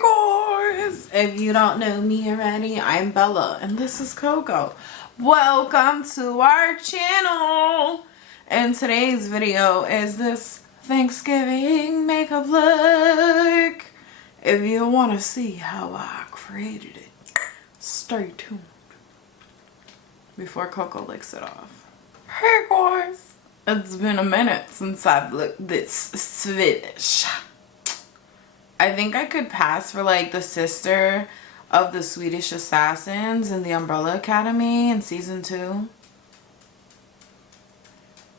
Guys, if you don't know me already, I'm Bella and this is Coco. Welcome to our channel. And today's video is this Thanksgiving makeup look. If you want to see how I created it, stay tuned before Coco licks it off. Hey guys, it's been a minute since I've looked this Swedish. I think I could pass for like the sister of the Swedish assassins in the Umbrella Academy in season 2.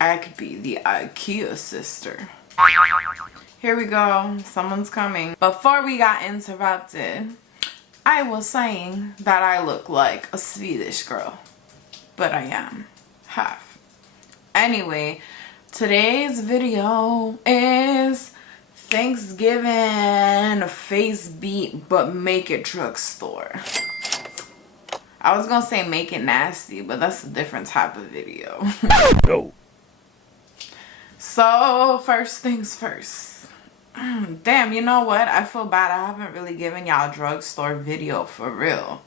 I could be the IKEA sister. Here we go. Someone's coming. Before we got interrupted, I was saying that I look like a Swedish girl. But I am half. Anyway, today's video is Thanksgiving face beat, but make it drugstore. I was gonna say make it nasty, but that's a different type of video. No. So first things first. Damn, you know what? I feel bad. I haven't really given y'all a drugstore video for real.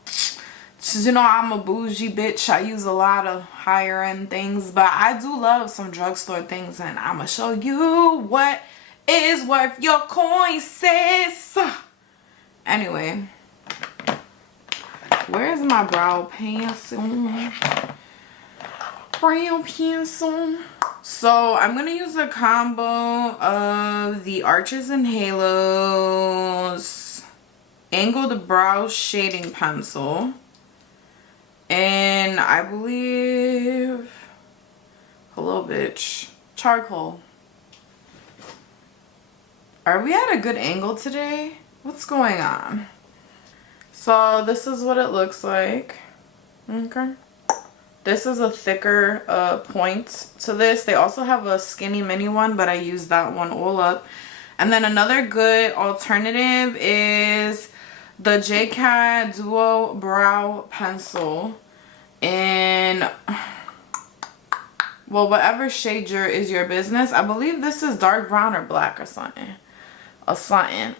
Cause you know I'm a bougie bitch. I use a lot of higher end things, but I do love some drugstore things, and I'ma show you what is worth your coin, sis. Anyway, where's my brow pencil? Brow pencil. So I'm gonna use a combo of the Arches and Halos angled brow shading pencil, and I believe, hello bitch, charcoal. Are we at a good angle today? What's going on? So this is what it looks like. Okay. This is a thicker point to this. They also have a skinny mini one, but I used that one all up. And then another good alternative is the J.Cat Duo Brow Pencil in, well, whatever shade is your business. I believe this is dark brown or black or something. Something.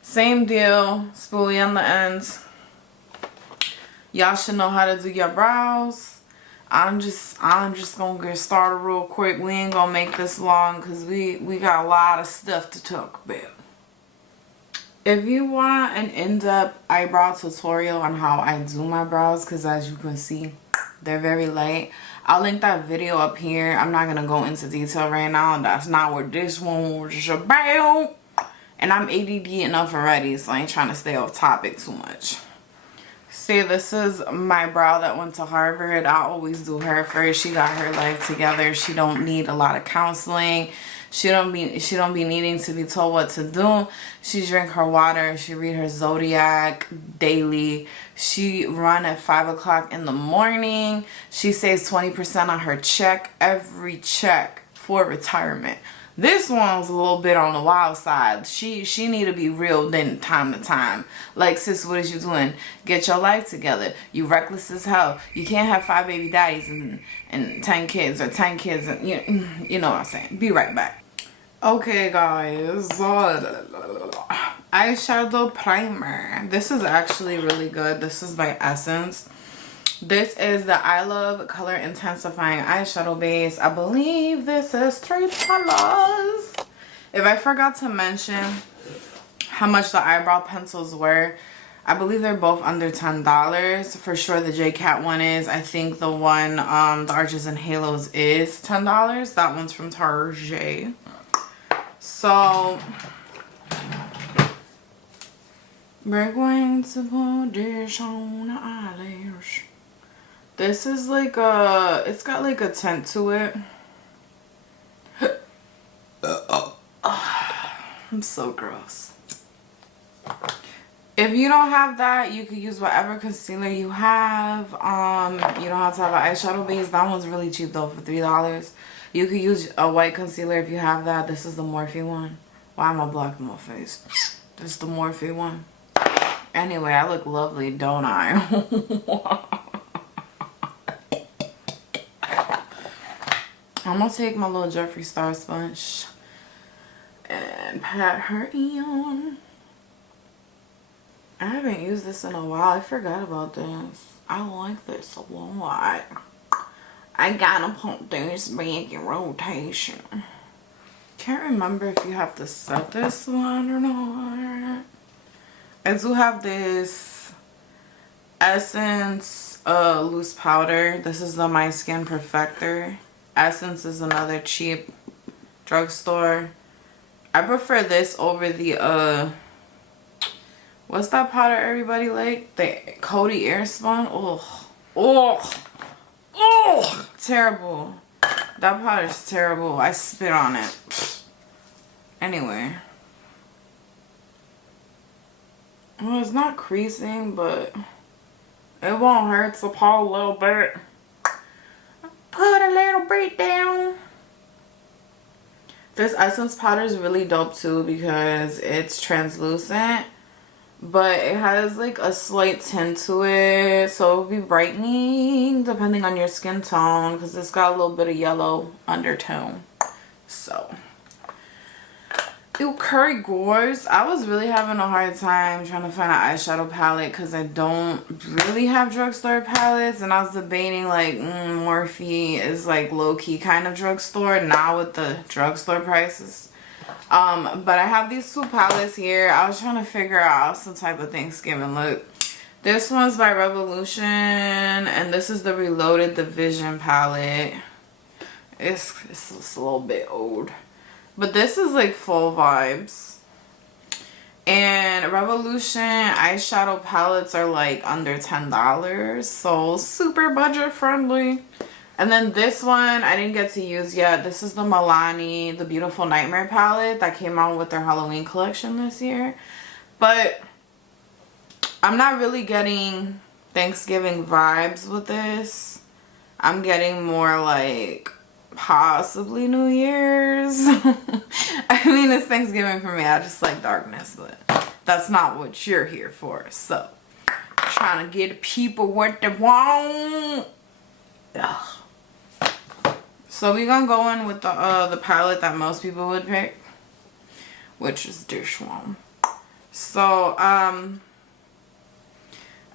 Same deal. Spoolie on the ends. Y'all should know how to do your brows. I'm just gonna get started real quick. We ain't gonna make this long because we got a lot of stuff to talk about. If you want an in-depth eyebrow tutorial on how I do my brows, because as you can see, they're very light, I'll link that video up here. I'm not gonna go into detail right now. That's not what this one was about. And I'm ADD enough already, so I ain't trying to stay off topic too much. See, this is my brow that went to Harvard. I always do her first. She got her life together. She don't need a lot of counseling. She don't be needing to be told what to do. She drink her water. She read her zodiac daily. She run at 5 o'clock in the morning. She saves 20% on her check, every check, for retirement. This one's a little bit on the wild side. She need to be real then time to time. Like, sis, what is you doing? Get your life together. You reckless as hell. You can't have 5 baby daddies and 10 kids, or 10 kids, and you know what I'm saying. Be right back. Okay guys, eyeshadow primer. This is actually really good. This is by Essence. This is the I Love Color Intensifying Eyeshadow Base. I believe this is $3. If I forgot to mention how much the eyebrow pencils were, I believe they're both under $10. For sure the J.Cat one is. I think the one, the Arches and Halos is $10. That one's from Target. So we're going to put this on the eyelash. This is like a, it's got like a tint to it. I'm so gross. If you don't have that, you could use whatever concealer you have. You don't have to have an eyeshadow base. That one's really cheap though, for $3. You could use a white concealer if you have that. This is the Morphe one. Why am I blocking my face? This is the Morphe one. Anyway, I look lovely, don't I? I'm gonna take my little Jeffree Star sponge and and pat her in. I haven't used this in a while. I forgot about this. I like this a lot. I gotta put this back in rotation. Can't remember if you have to set this one or not. I do have this Essence loose powder. This is the My Skin Perfector. Essence is another cheap drugstore. I prefer this over the what's that powder everybody like? The Coty Airspun. Oh, terrible. That powder's terrible. I spit on it. Anyway. Well, it's not creasing, but it won't hurt to pull a little bit. Put a little bit down. This Essence powder is really dope too because it's translucent, but it has like a slight tint to it, so it'll be brightening depending on your skin tone because it's got a little bit of yellow undertone. So okay guys, I was really having a hard time trying to find an eyeshadow palette because I don't really have drugstore palettes, and I was debating like Morphe is like low-key kind of drugstore now with the drugstore prices. But I have these two palettes here. I was trying to figure out some type of Thanksgiving look. This one's by Revolution, and this is the Reloaded Division palette. It's a little bit old, but this is like full vibes. And Revolution eyeshadow palettes are like under $10, so super budget friendly. And then this one I didn't get to use yet. This is the Milani The Beautiful Nightmare palette that came out with their Halloween collection this year. But I'm not really getting Thanksgiving vibes with this. I'm getting more like possibly New Year's. I mean, it's Thanksgiving for me. I just like darkness, but that's not what you're here for. So trying to get people what they want. Ugh. So we're gonna go in with the palette that most people would pick, which is this one. So I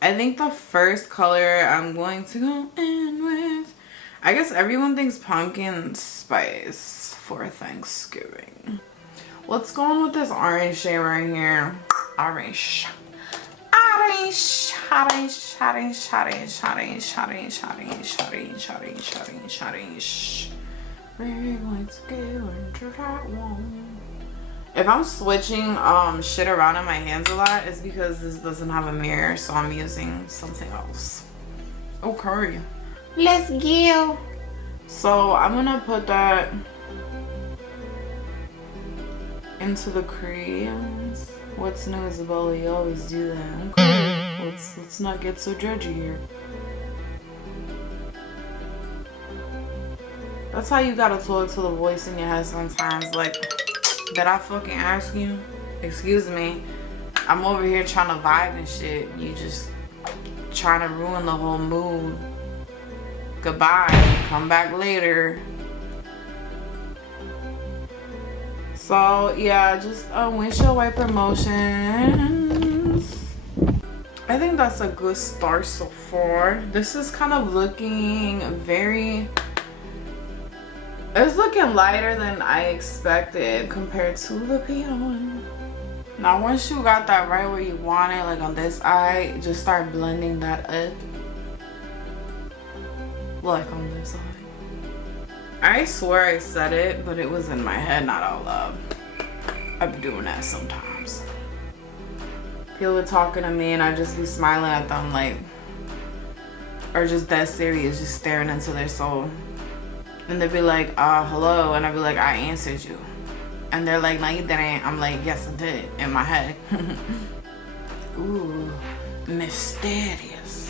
think the first color I'm going to go in with, I guess everyone thinks pumpkin spice for Thanksgiving. Let's go on with this orange shade right here. Orange. Orange. Orange. Orange. Orange. Orange. Orange. Orange. Orange. Orange. Orange. Orange. We're going to go into that one. If I'm switching shit around in my hands a lot, it's because this doesn't have a mirror, so I'm using something else. Okay. Let's go. So I'm gonna put that into the creams. What's new, Isabella? You always do that. Okay. Let's not get so judgy here. That's how you gotta talk to the voice in your head sometimes. Like, did I fucking ask you? Excuse me. I'm over here trying to vibe and shit. You just trying to ruin the whole mood. Goodbye. Come back later. So yeah, just windshield wiper motions. I think that's a good start so far. This is kind of looking very, it's looking lighter than I expected compared to the P1. Now once you got that right where you want it, like on this eye, just start blending that up. Like on this eye. I swear I said it, but it was in my head, not out loud. I be doing that sometimes. People were talking to me and I just be smiling at them like, or just that serious, just staring into their soul. And they'd be like, hello, and I'd be like, I answered you. And they're like, no you didn't. I'm like, yes I did, in my head. Ooh, mysterious.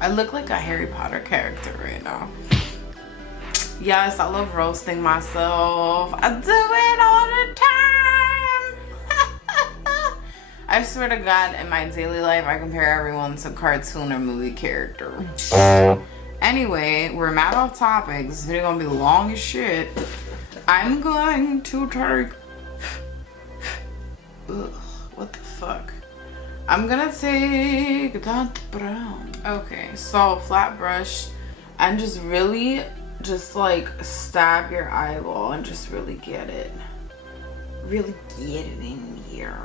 I look like a Harry Potter character right now. Yes, I love roasting myself. I do it all the time. I swear to God, in my daily life, I compare everyone to cartoon or movie character. Anyway, we're mad off topic. This video gonna be long as shit. I'm going to take Ugh, what the fuck? I'm gonna take that brown. Okay, so flat brush and just really just like stab your eyeball and just really get it. Really get it in here.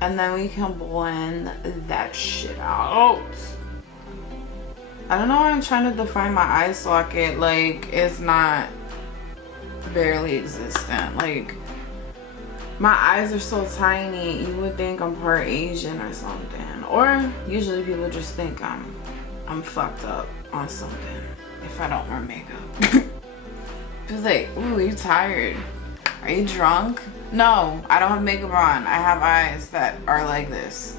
And then we can blend that shit out. I don't know why I'm trying to define my eye socket like it's not barely existent. Like, my eyes are so tiny, you would think I'm part Asian or something. Or usually people just think I'm fucked up on something if I don't wear makeup. Just like, ooh, you tired? Are you drunk? No, I don't have makeup on. I have eyes that are like this.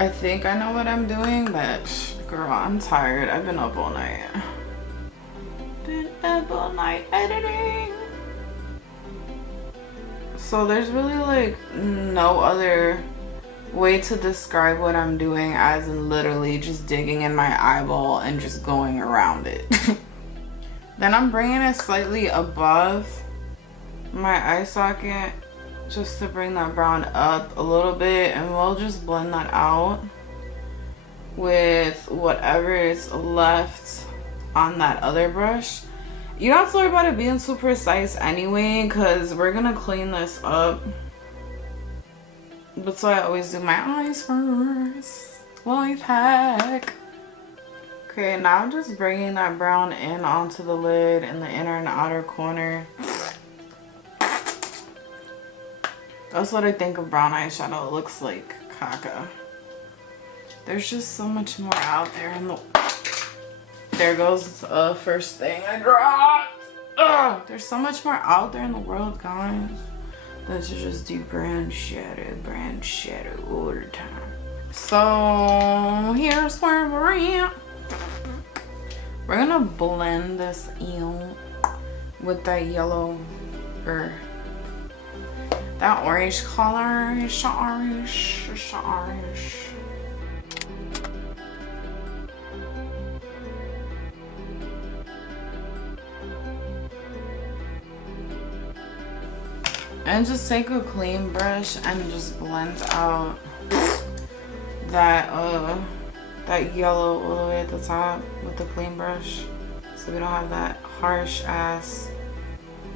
I think I know what I'm doing, but girl, I'm tired. I've been up all night. Been up all night editing. So there's really like no other way to describe what I'm doing as in literally just digging in my eyeball and just going around it. Then I'm bringing it slightly above my eye socket just to bring that brown up a little bit, and we'll just blend that out with whatever is left on that other brush. You don't have to worry about it being too precise anyway, because we're gonna clean this up. That's why I always do my eyes first. Life hack. Okay, now I'm just bringing that brown in onto the lid in the inner and outer corner. That's what I think of brown eyeshadow. It looks like caca. There's just so much more out there in the... There goes first thing I dropped. Ugh, there's so much more out there in the world, guys. Let's just do brand shadow all the time. So here's where we're at. We're gonna blend this in with that yellow or that orange color. It's orange. And just take a clean brush and just blend out that that yellow all the way at the top with the clean brush, so we don't have that harsh ass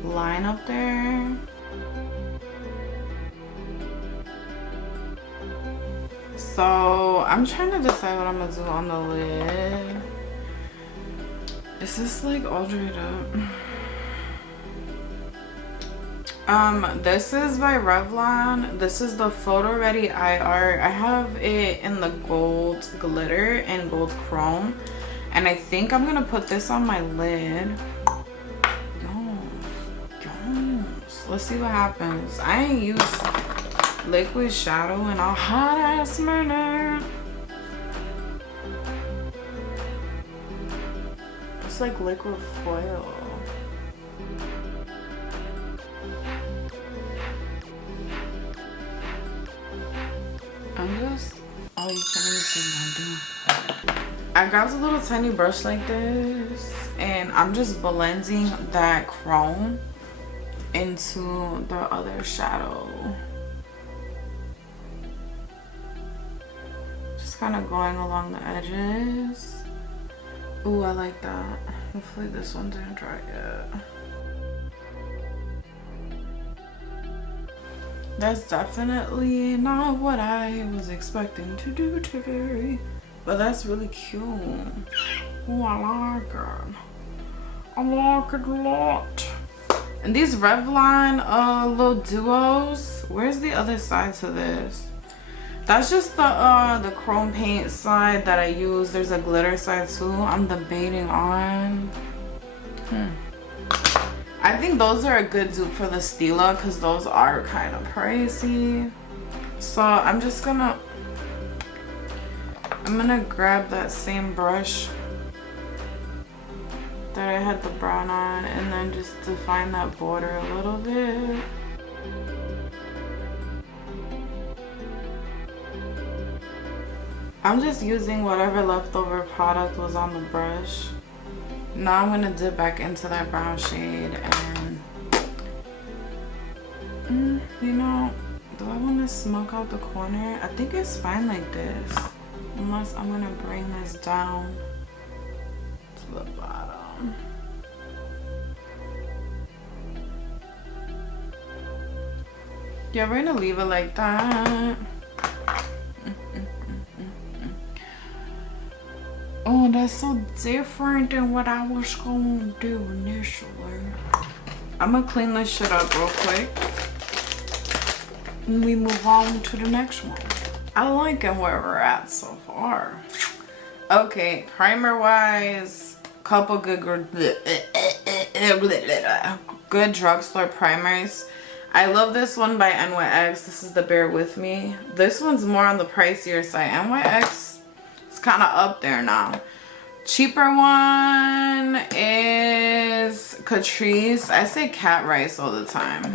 line up there. So I'm trying to decide what I'm gonna do on the lid. Is this like all dried up? This is by Revlon. This is the PhotoReady Eye Art. I have it in the gold glitter and gold chrome, and I think I'm gonna put this on my lid. Yes. Let's see what happens. I ain't used liquid shadow in a hot ass minute. It's like liquid foil. Oh, you can't even see what I'm doing. I grabbed a little tiny brush like this, and I'm just blending that chrome into the other shadow. Just kind of going along the edges. Ooh, I like that. Hopefully this one didn't dry yet. That's definitely not what I was expecting to do today, but that's really cute. Oh, I like it. I like it a lot. And these Revlon little duos, where's the other side to this? That's just the chrome paint side that I use. There's a glitter side too. I'm debating on. I think those are a good dupe for the Stila because those are kind of pricey. So I'm gonna grab that same brush that I had the brown on and then just define that border a little bit. I'm just using whatever leftover product was on the brush Now I'm gonna dip back into that brown shade and you know, do I want to smoke out the corner? I think it's fine like this, unless I'm gonna bring this down to the bottom. Yeah, we're gonna leave it like that. Oh, that's so different than what I was gonna do initially. I'm gonna clean this shit up real quick and we move on to the next one. I like it where we're at so far. Okay, primer wise, couple good drugstore primers. I love this one by NYX. This is the Bear With Me. This one's more on the pricier side. NYX, it's kind of up there now. Cheaper one is Catrice. I say Catrice all the time.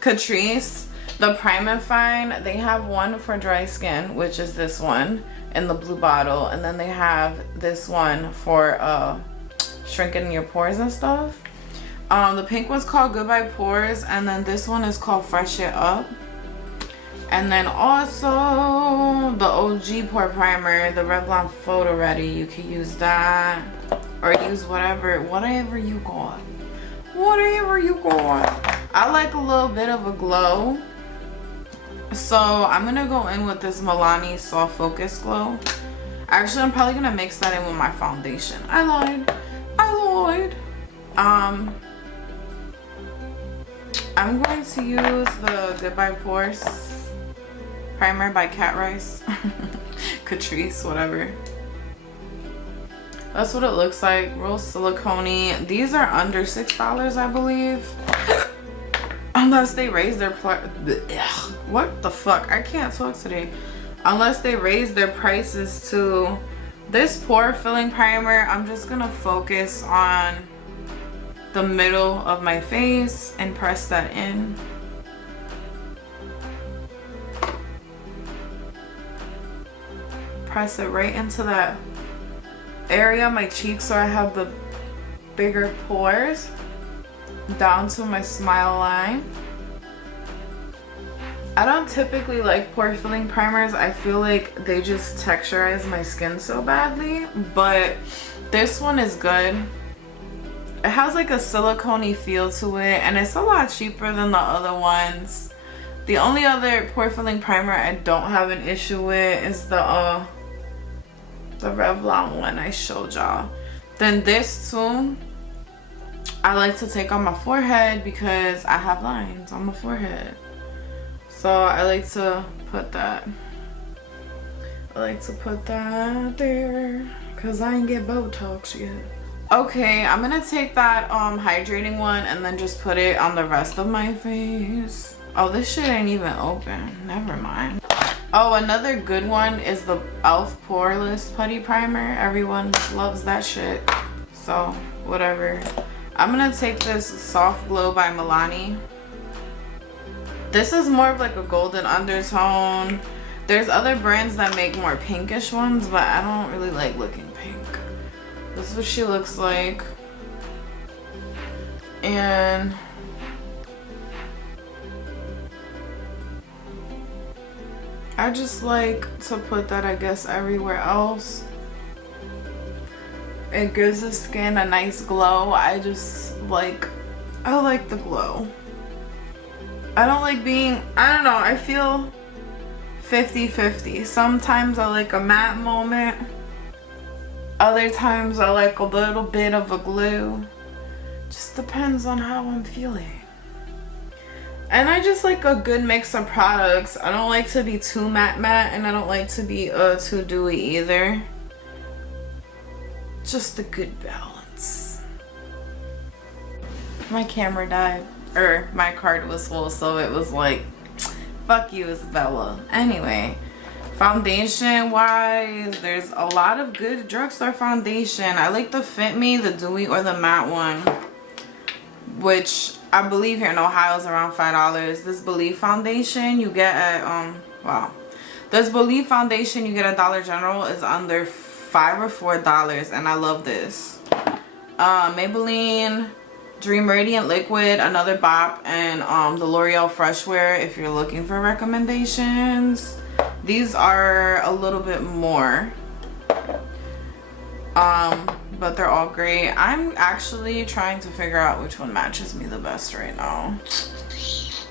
Catrice, the Primifine. They have one for dry skin, which is this one in the blue bottle. And then they have this one for shrinking your pores and stuff. The pink one's called Goodbye Pores, and then this one is called Fresh It Up. And then also the OG pore primer, the Revlon PhotoReady. You can use that or use whatever you got. Whatever you got. I like a little bit of a glow, so I'm gonna go in with this Milani Soft Focus Glow. Actually, I'm probably gonna mix that in with my foundation. I lied. I'm going to use the Goodbye Pores primer by Catrice. Catrice, whatever. That's what it looks like. Real silicone-y. These are under $6, I believe. Unless they raise their what the fuck? I can't talk today. Unless they raise their prices to this pore filling primer. I'm just gonna focus on the middle of my face and press that in. Press it right into that area of my cheeks so I have the bigger pores down to my smile line. I don't typically like pore filling primers. I feel like they just texturize my skin so badly, but this one is good. It has like a silicone-y feel to it, and it's a lot cheaper than the other ones. The only other pore filling primer I don't have an issue with is the Revlon one I showed y'all. Then this too, I like to take on my forehead because I have lines on my forehead. So I like to put that. I like to put that there because I ain't get Botox yet. Okay, I'm gonna take that hydrating one and then just put it on the rest of my face. Oh, this shit ain't even open. Never mind. Oh, another good one is the e.l.f. Poreless Putty Primer. Everyone loves that shit. So, whatever. I'm gonna take this Soft Glow by Milani. This is more of like a golden undertone. There's other brands that make more pinkish ones, but I don't really like looking pink. This is what she looks like. And I just like to put that, I guess, everywhere else. It gives the skin a nice glow. I like the glow. I don't like being, I don't know, I feel 50-50. Sometimes I like a matte moment. Other times I like a little bit of a glow. Just depends on how I'm feeling. And I just like a good mix of products. I don't like to be too matte and I don't like to be too dewy either. Just a good balance. My camera died, or my card was full, so it was like, fuck you, Isabella. Anyway, foundation wise, there's a lot of good drugstore foundation. I like the Fit Me, the Dewy, or the matte one, which I believe here in Ohio is around $5. This Believe foundation you get at this Believe foundation you get at Dollar General is under $5 or $4, and I love this. Maybelline Dream Radiant Liquid, another bop, and the L'Oreal Fresh Wear if you're looking for recommendations. These are a little bit more, but they're all great. I'm actually trying to figure out which one matches me the best right now.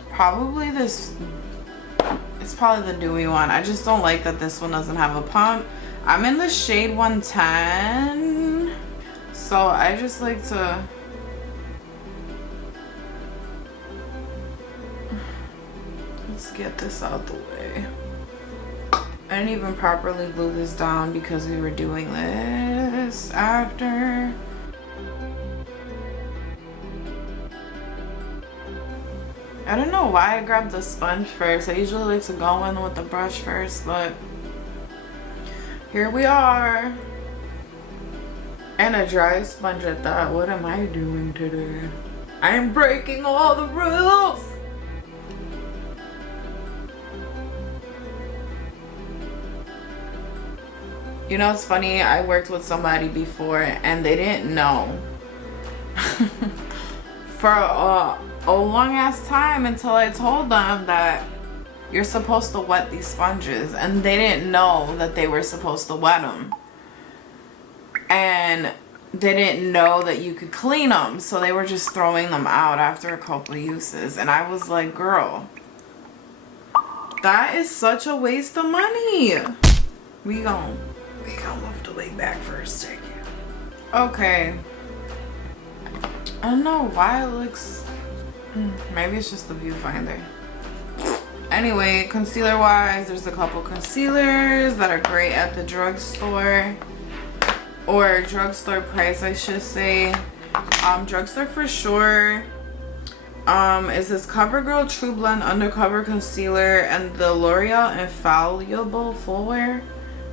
Probably this. It's probably the Dewy one. I just don't like that this one doesn't have a pump. I'm in the shade 110, so I just like to let's get this out the way. I didn't even properly glue this down because we were doing this after. I don't know why I grabbed the sponge first. I usually like to go in with the brush first, but here we are. And a dry sponge at that. What am I doing today? I am breaking all the rules. You know, it's funny, I worked with somebody before and they didn't know for a long ass time until I told them that you're supposed to wet these sponges, and they didn't know that they were supposed to wet them, and they didn't know that you could clean them, so they were just throwing them out after a couple uses. And I was like, girl, that is such a waste of money. We gonna move the wig back for a second. Okay, I don't know why it looks, maybe it's just the viewfinder. Anyway, concealer wise, there's a couple concealers that are great at the drugstore, or drugstore price I should say. Drugstore for sure is this CoverGirl True Blend Undercover Concealer and the L'Oreal Infallible Full Wear.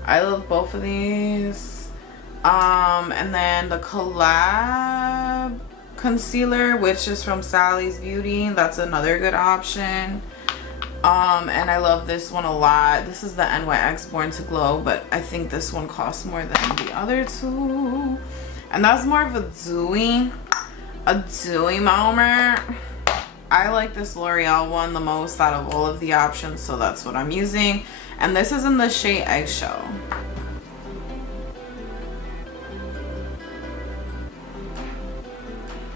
I love both of these. And then the Collab Concealer, which is from Sally's Beauty. That's another good option. And I love this one a lot. This is the NYX Born to Glow, but I think this one costs more than the other two. And that's more of a dewy moment. I like this L'Oreal one the most out of all of the options, so that's what I'm using. And this is in the shade Eggshell.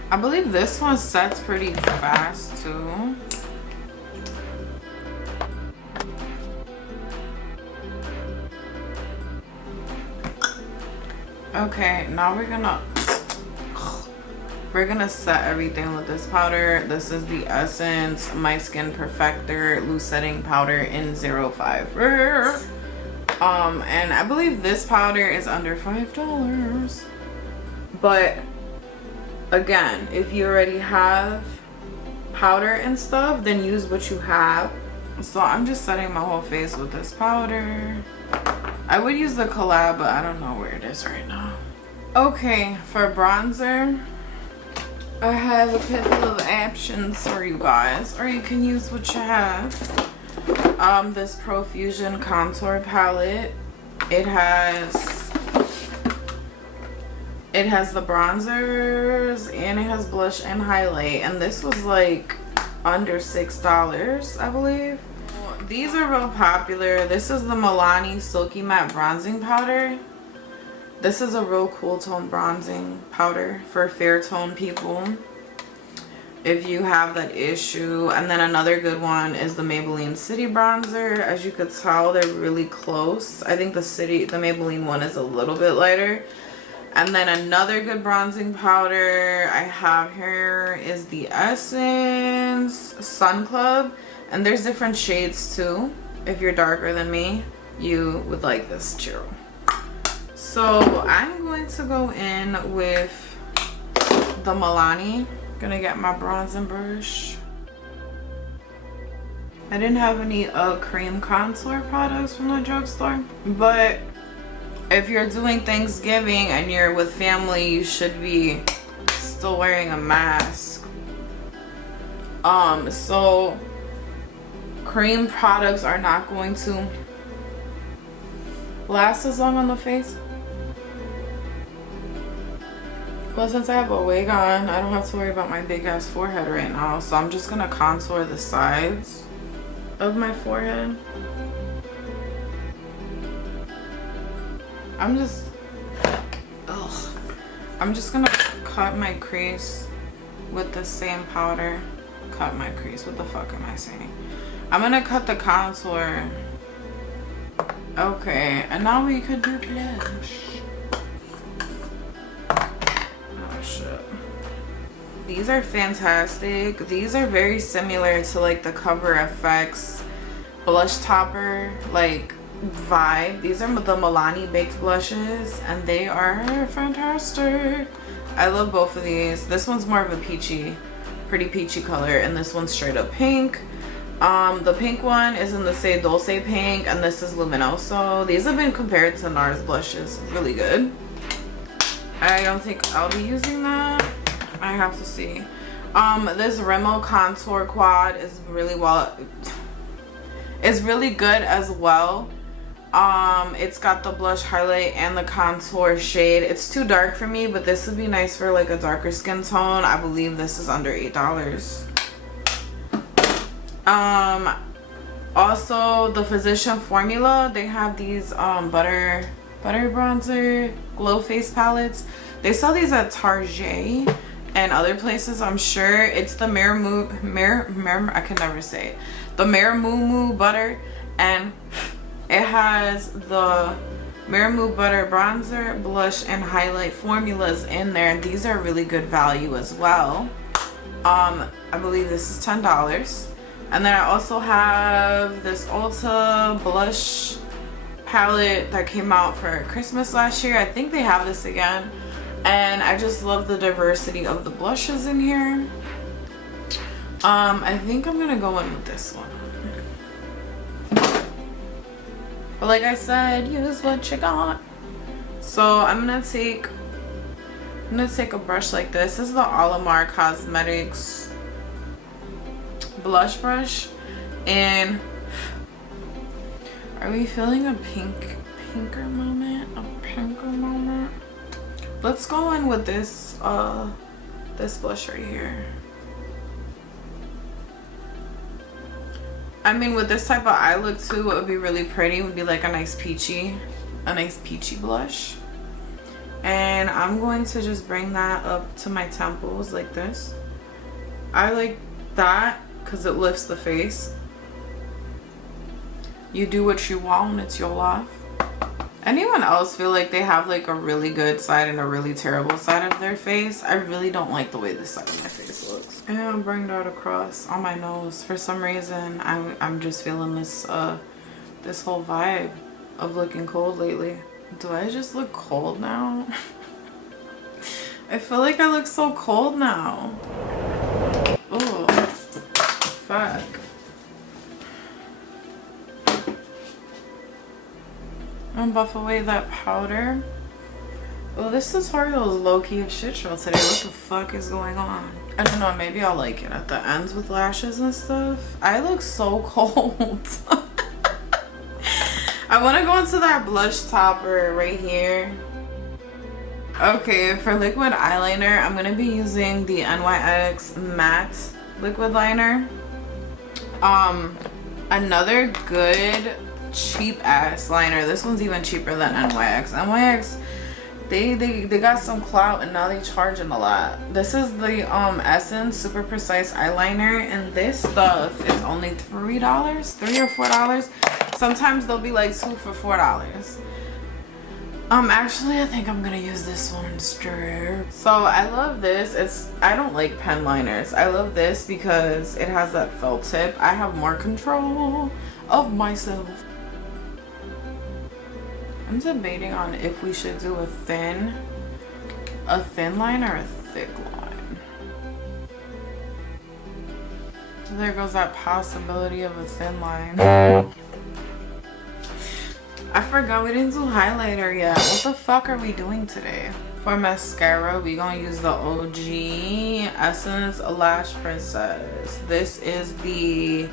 I believe this one sets pretty fast too. Okay, now we're gonna set everything with this powder. This is the Essence My Skin Perfector Loose Setting Powder in 05. And I believe this powder is under $5. But again, if you already have powder and stuff, then use what you have. So I'm just setting my whole face with this powder. I would use the Collab, but I don't know where it is right now. Okay, for bronzer, I have a couple of options for you guys, or you can use what you have. This Profusion Contour Palette. It has the bronzers, and it has blush and highlight, and this was like under $6, I believe. These are real popular. This is the Milani Silky Matte Bronzing Powder. This is a real cool tone bronzing powder for fair tone people, if you have that issue. And then another good one is the Maybelline City Bronzer. As you could tell, they're really close. I think the Maybelline one is a little bit lighter. And then another good bronzing powder I have here is the Essence Sun Club. And there's different shades too. If you're darker than me, you would like this too. So I'm going to go in with the Milani. Gonna get my bronzing brush. I didn't have any cream contour products from the drugstore, but if you're doing Thanksgiving and you're with family, you should be still wearing a mask. So cream products are not going to last as long on the face. But since I have a wig on, I don't have to worry about my big ass forehead right now. So I'm just gonna contour the sides of my forehead. I'm just gonna cut my crease with the same powder. Cut my crease, what the fuck am I saying? I'm gonna cut the contour. Okay, and now we could do blush. Oh shit. These are fantastic. These are very similar to like the Cover FX blush topper like vibe. These are the Milani baked blushes and they are fantastic. I love both of these. This one's more of a pretty peachy color, and this one's straight up pink. The pink one is in the Say Dulce pink, and this is Luminoso. These have been compared to NARS blushes. Really good. I don't think I'll be using that. I have to see. This Rimmel Contour Quad is really good as well. It's got the blush highlight and the contour shade. It's too dark for me, but this would be nice for like a darker skin tone. I believe this is under $8. Also the Physician Formula, they have these butter bronzer glow face palettes. They sell these at Target and other places, I'm sure. It's the I can never say it. The Miramoo butter, and it has the Miramoo butter bronzer, blush, and highlight formulas in there. These are really good value as well. I believe this is $10. And then I also have this Ulta blush palette that came out for Christmas last year. I think they have this again. And I just love the diversity of the blushes in here. I think I'm gonna go in with this one. But like I said, use what you got. So I'm gonna take a brush like this. This is the Alamar Cosmetics blush brush, and are we feeling a pinker moment? Let's go in with this this blush right here. I mean, with this type of eye look too, it would be really pretty. It would be like a nice peachy blush. And I'm going to just bring that up to my temples like this. I like that because it lifts the face. You do what you want, it's your life. Anyone else feel like they have like a really good side and a really terrible side of their face? I really don't like the way this side of my face looks. And I'll bring that across on my nose. For some reason, I'm just feeling this this whole vibe of looking cold lately. Do I just look cold now? I feel like I look so cold now. Oh, fuck. I'm gonna buff away that powder. Oh, this tutorial is low-key a shit show today. What the fuck is going on? I don't know, maybe I'll like it at the ends with lashes and stuff. I look so cold. I want to go into that blush topper right here. Okay, for liquid eyeliner, I'm going to be using the NYX Matte Liquid Liner. Another good cheap ass liner. This one's even cheaper than NYX. NYX, they got some clout and now they charging a lot. This is the Essence Super Precise Eyeliner, and this stuff is only $3 or $4. Sometimes they'll be like 2 for $4. Actually I think I'm gonna use this one straight. So I love this. I don't like pen liners. I love this because it has that felt tip. I have more control of myself. I'm debating on if we should do a thin line or a thick line. There goes that possibility of a thin line. I forgot we didn't do highlighter yet. What the fuck are we doing today? For mascara, we gonna use the OG Essence Lash Princess. This is the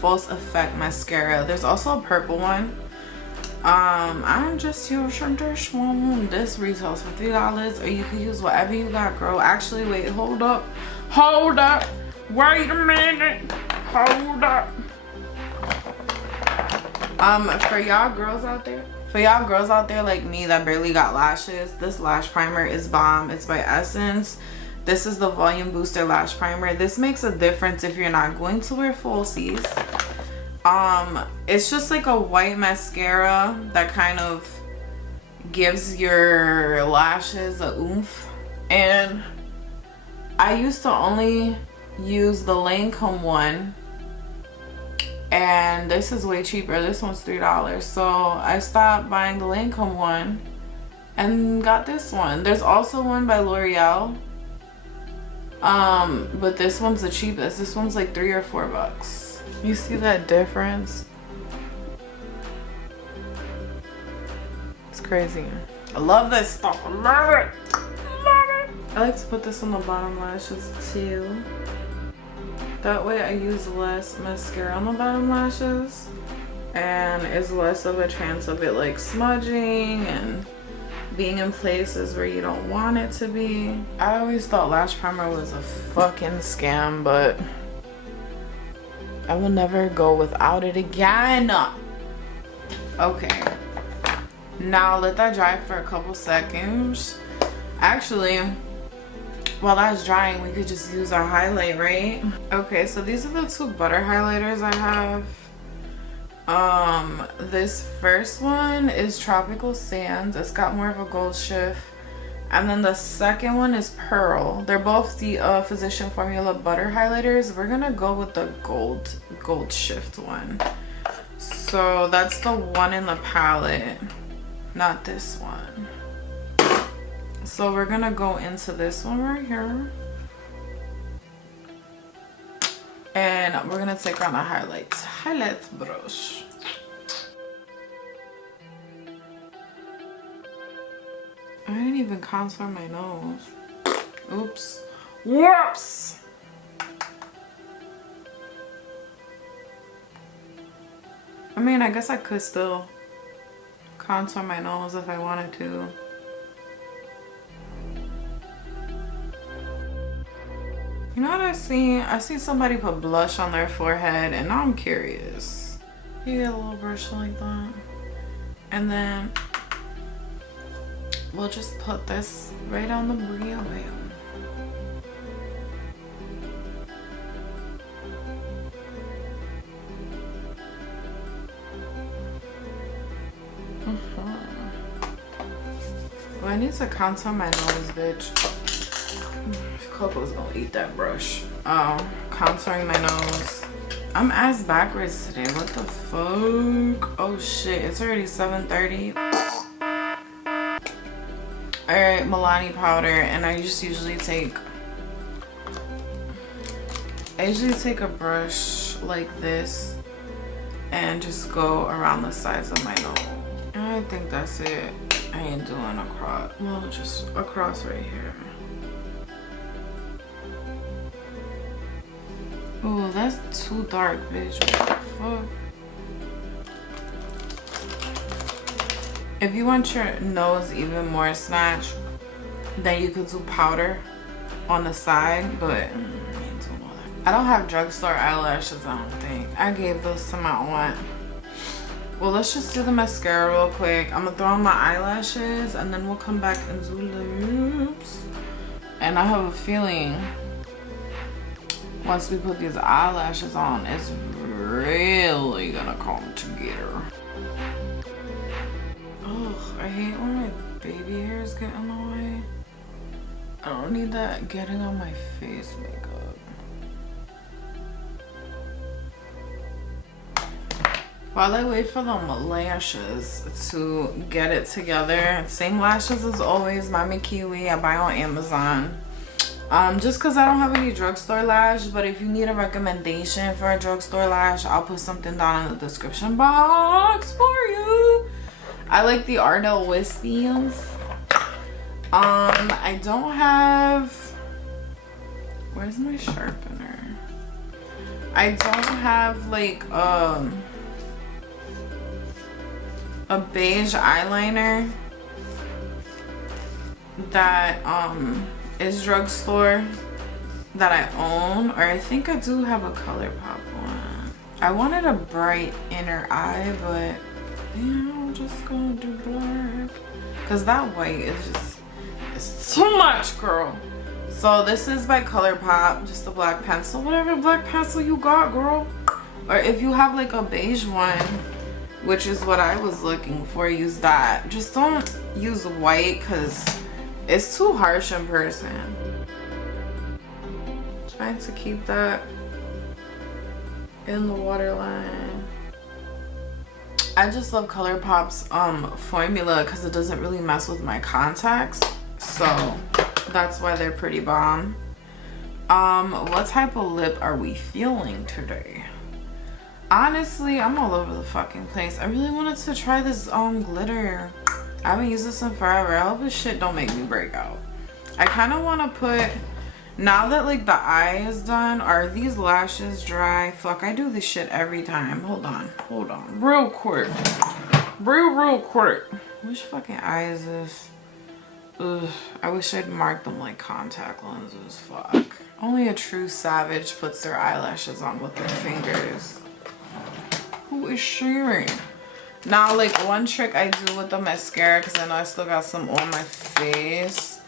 False Effect mascara. There's also a purple one. I'm just using this one. This retails for $3, or you can use whatever you got, girl. Actually, wait, hold up. Wait a minute. Hold up. For y'all girls out there like me that barely got lashes, this lash primer is bomb. It's by Essence. This is the Volume Booster Lash Primer. This makes a difference if you're not going to wear falsies. It's just like a white mascara that kind of gives your lashes a oomph. And I used to only use the Lancome one, and this is way cheaper. This one's $3, so I stopped buying the Lancome one and got this one. There's also one by L'Oreal, but this one's the cheapest. This one's like $3 or $4. You see that difference? It's crazy. I love this stuff. I love it. I like to put this on the bottom lashes too. That way I use less mascara on the bottom lashes, and it's less of a chance of it like smudging and being in places where you don't want it to be. I always thought lash primer was a fucking scam, but I will never go without it again. Okay, now let that dry for a couple seconds. Actually, while that's drying, we could just use our highlight, right? Okay, so these are the two butter highlighters I have. This first one is Tropical Sands. It's got more of a gold shift. And then the second one is Pearl. They're both the Physician Formula butter highlighters. We're gonna go with the gold shift one. So that's the one in the palette, not this one. So we're gonna go into this one right here, and we're gonna take on a highlight brush. I didn't even contour my nose. Oops. Whoops. I mean, I guess I could still contour my nose if I wanted to. You know what I see? I see somebody put blush on their forehead, and now I'm curious. You get a little brush like that, and then we'll just put this right on the brio. Well, I need to contour my nose, bitch. Coco's gonna eat that brush. Contouring my nose. I'm ass backwards today. What the fuck? Oh shit, it's already 7:30. Alright, Milani powder, and I just usually take a brush like this and just go around the sides of my nose. And I think that's it. I ain't doing across, well, just across right here. Oh, that's too dark, bitch. What the fuck? If you want your nose even more snatched, then you could do powder on the side, but I ain't doing all that. I don't have drugstore eyelashes, I don't think. I gave those to my aunt. Well, let's just do the mascara real quick. I'm gonna throw on my eyelashes, and then we'll come back and do lips. And I have a feeling once we put these eyelashes on, it's really gonna come together. Oh, I hate when my baby hairs get in the way. I don't need that getting on my face makeup. While I wait for the lashes to get it together, same lashes as always, Mami Kiwi, I buy on Amazon. Just because I don't have any drugstore lash, but if you need a recommendation for a drugstore lash, I'll put something down in the description box for you. I like the Ardell Wispies. I don't have, where's my sharpener? I don't have like a beige eyeliner that is Drugstore that I own, or I think I do have a Colourpop one. I wanted a bright inner eye, but yeah, I'm just gonna do black because that white is just, it's too much, girl. So this is by Colourpop, just a black pencil, whatever black pencil you got, girl. Or if you have like a beige one, which is what I was looking for, use that. Just don't use white because it's too harsh in person. Trying to keep that in the waterline. I just love Colourpop's formula because it doesn't really mess with my contacts. So that's why they're pretty bomb. What type of lip are we feeling today? Honestly, I'm all over the fucking place. I really wanted to try this glitter. I haven't used this in forever. I hope this shit don't make me break out. I kind of want to put, now that like the eye is done, are these lashes dry? Fuck, I do this shit every time. Hold on, real quick. Real quick. Which fucking eye is this? Ugh, I wish I'd mark them like contact lenses. Fuck. Only a true savage puts their eyelashes on with their fingers. Who is sharing? Now, like one trick I do with the mascara, because I know I still got some on my face,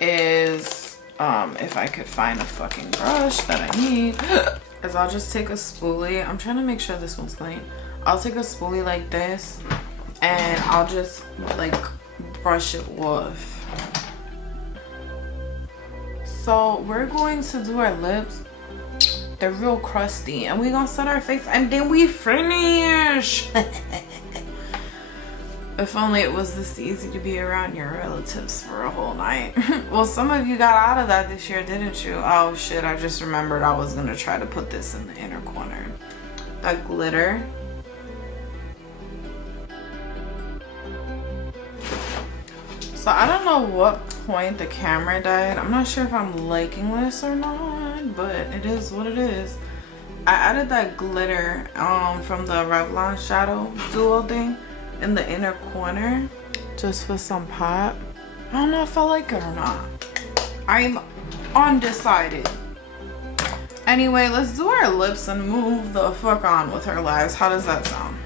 is if I could find a fucking brush that I need, is I'll just take a spoolie. I'm trying to make sure this one's clean. I'll take a spoolie like this and I'll just like brush it off. So we're going to do our lips. They're real crusty, and we're gonna set our face and then we finish. If only it was this easy to be around your relatives for a whole night. Well, some of you got out of that this year, didn't you? Oh shit, I just remembered I was gonna try to put this in the inner corner. That glitter. So I don't know what point the camera died. I'm not sure if I'm liking this or not, but it is what it is. I added that glitter from the Revlon shadow duo thing in the inner corner just for some pop. I don't know if I like it or not. I'm undecided. Anyway, let's do our lips and move the fuck on with our lives. How does that sound?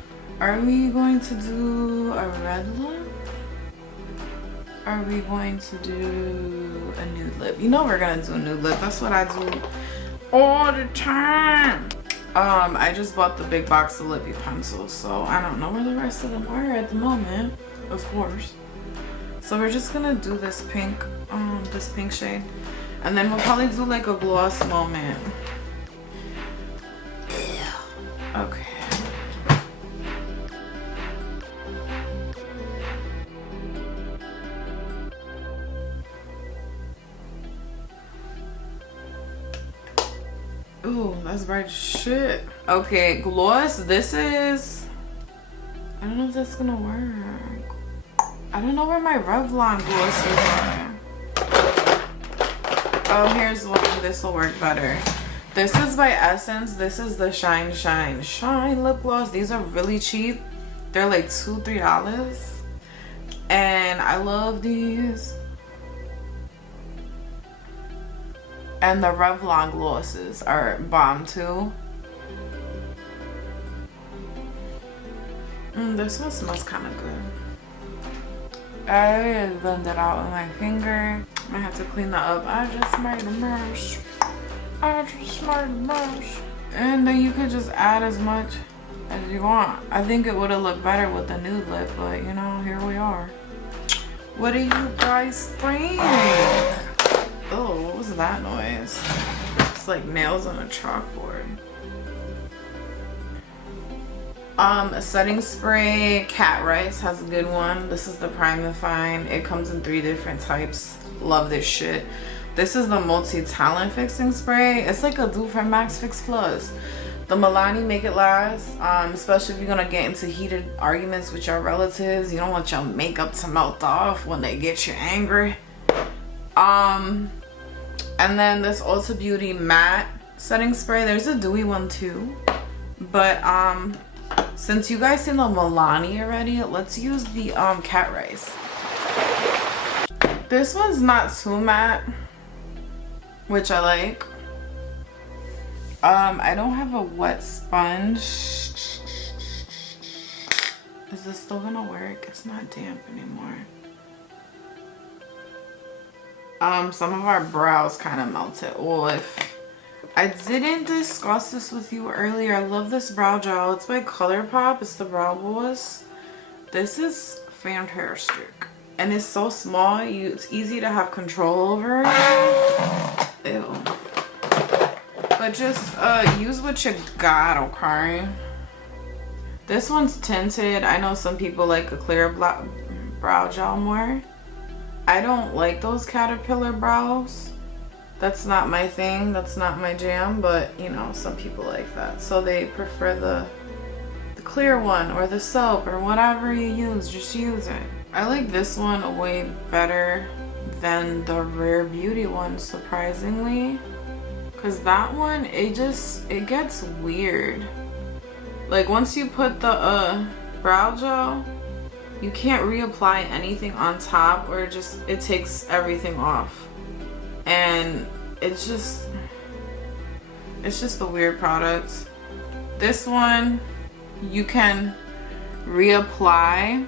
Are we going to do a red lip? Are we going to do a nude lip? You know we're gonna do a nude lip. That's what I do all the time. I just bought the big box of lippy pencils, so I don't know where the rest of them are at the moment, of course. So we're just gonna do this pink shade, and then we'll probably do like a gloss moment. Okay. Ooh, that's bright as shit. Okay, gloss. This is, I don't know if that's gonna work. I don't know where my Revlon glosses are. Oh, here's one. This will work better. This is by Essence. This is the Shine Shine Shine lip gloss. These are really cheap. They're like $2-3. And I love these. And the Revlon glosses are bomb too. This one smells kind of good. I blend it out with my finger. I have to clean that up. I just made a mess. And then you could just add as much as you want. I think it would have looked better with the nude lip, but you know, here we are. What do you guys think? Oh, what was that noise? It's like nails on a chalkboard. A setting spray, Catrice has a good one. This is the Prime and Fine. It comes in 3 different types. Love this shit. This is the Multitalent fixing spray. It's like a dupe from Max Fix Plus. The Milani Make It Last, especially if you're gonna get into heated arguments with your relatives. You don't want your makeup to melt off when they get you angry. And then this Ulta Beauty matte setting spray. There's a dewy one too, but Since you guys seen the Milani already, let's use the Catrice. This one's not too matte, which I like. I don't have a wet sponge. Is this still gonna work? It's not damp anymore. Some of our brows kind of melted off. I didn't discuss this with you earlier. I love this brow gel. It's by Colourpop. It's the Brow Boss. This is fantastic. And it's so small. It's easy to have control over. Ew. But just use what you got, okay? This one's tinted. I know some people like a clear brow gel more. I don't like those caterpillar brows. That's not my thing. That's not my jam. But, you know, some people like that. So they prefer the clear one or the soap or whatever you use. Just use it. I like this one way better than the Rare Beauty one, surprisingly. Because that one, it gets weird. Like, once you put the brow gel, you can't reapply anything on top, or it takes everything off. And it's just a weird product. This one, you can reapply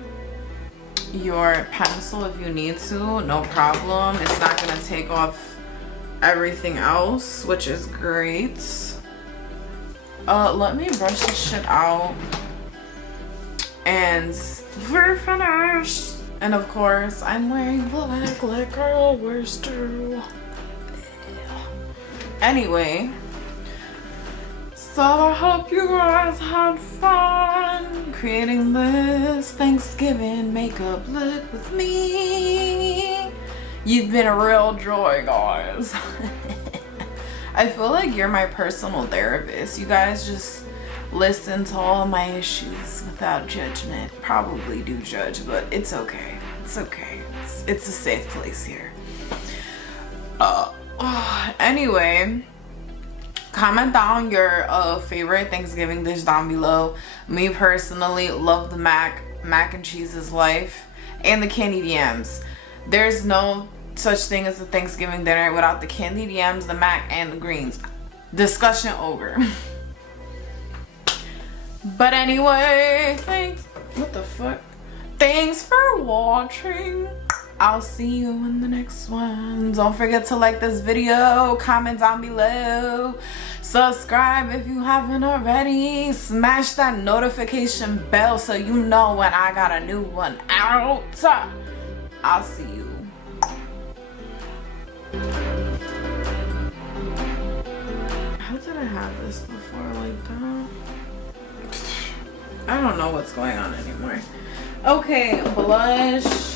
your pencil if you need to, no problem. It's not gonna take off everything else, which is great. Let me brush this shit out and we're finished. And of course, I'm wearing black like I always do. Anyway, so I hope you guys had fun creating this Thanksgiving makeup look with me. You've been a real joy, guys. I feel like you're my personal therapist. You guys just listen to all my issues without judgment. Probably do judge, but it's okay. It's okay. It's a safe place here. Anyway, comment down your favorite Thanksgiving dish down below. Me personally love the mac and cheese is life, and the candied yams. There's no such thing as a Thanksgiving dinner without the candied yams, the mac, and the greens. Discussion over. But anyway, thanks. What the fuck? Thanks for watching. I'll see you in the next one. Don't forget to like this video, comment down below, subscribe if you haven't already, smash that notification bell so you know when I got a new one out. I'll see you. How did I have this before like that? I don't know what's going on anymore. Okay, blush.